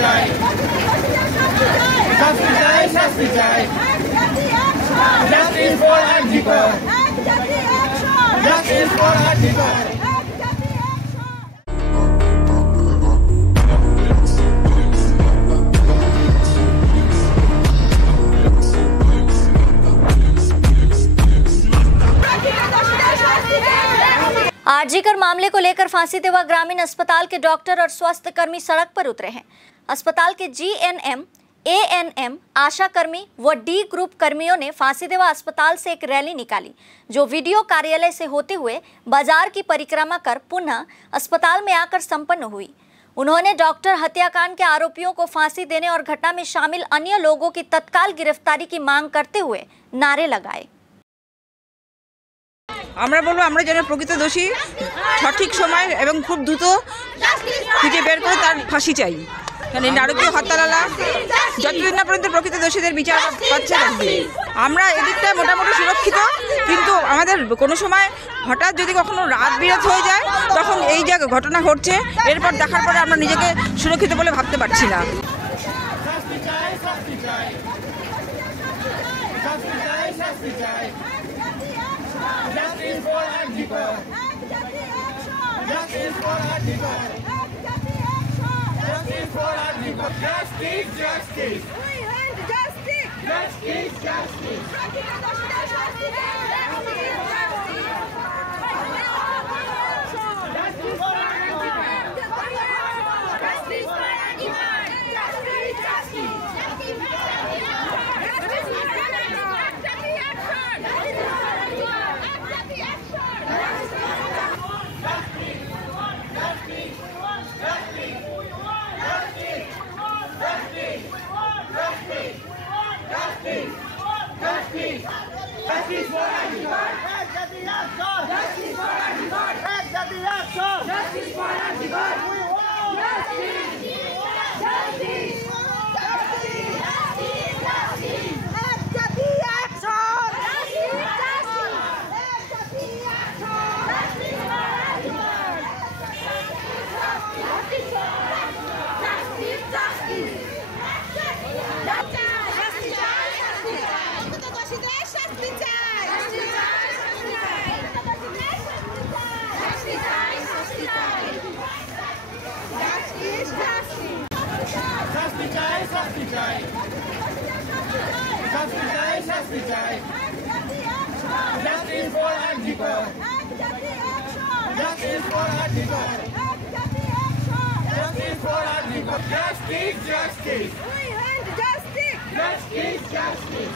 চাই, শাস্তি চাই, শাস্তি চাই, justice for RG Kar, justice for RG Kar. RG Kar मामले को लेकर फांसी देवा ग्रामीण अस्पताल के डॉक्टर और स्वास्थ्य कर्मी सड़क पर उतरे हैं। अस्पताल के जीएनएम, एएनएम, आशा कर्मी व डी ग्रुप कर्मियों ने फांसी देवा अस्पताल से एक रैली निकाली, जो वीडियो कार्यालय से होते हुए बाजार की परिक्रमा कर पुनः अस्पताल में आकर संपन्न हुई। उन्होंने डॉक्टर हत्याकांड के आरोपियों को फांसी देने और घटना में शामिल अन्य लोगों की तत्काल गिरफ्तारी की मांग करते हुए नारे लगाए। আমরা বলবো আমরা যেন প্রকৃত দোষী সঠিক সময় এবং খুব দ্রুত খুঁজে বের করে তার ফাঁসি চাই। কারণ এই নারকীয় হত্যালালা যতদিন না পর্যন্ত প্রকৃত দোষীদের বিচার পাচ্ছে আমরা এদিকটা মোটামুটি সুরক্ষিত, কিন্তু আমাদের কোনো সময় হঠাৎ যদি কখনো রাত বিরাত হয়ে যায় তখন এই যে ঘটনা ঘটছে এরপর দেখার পরে আমরা নিজেকে সুরক্ষিত বলে ভাবতে পারছি না। Justice for Arjikar. Justice for Arjikar. Justice for Arjikar. Justice, justice. We want justice. Justice, justice. Justice for Arjikar! Justice for Arjikar! Justice for Arjikar! We want justice! Justice! Justice for Arjikar! Justice for Arjikar! Justice for Arjikar! Justice, justice! We want justice. Justice, justice!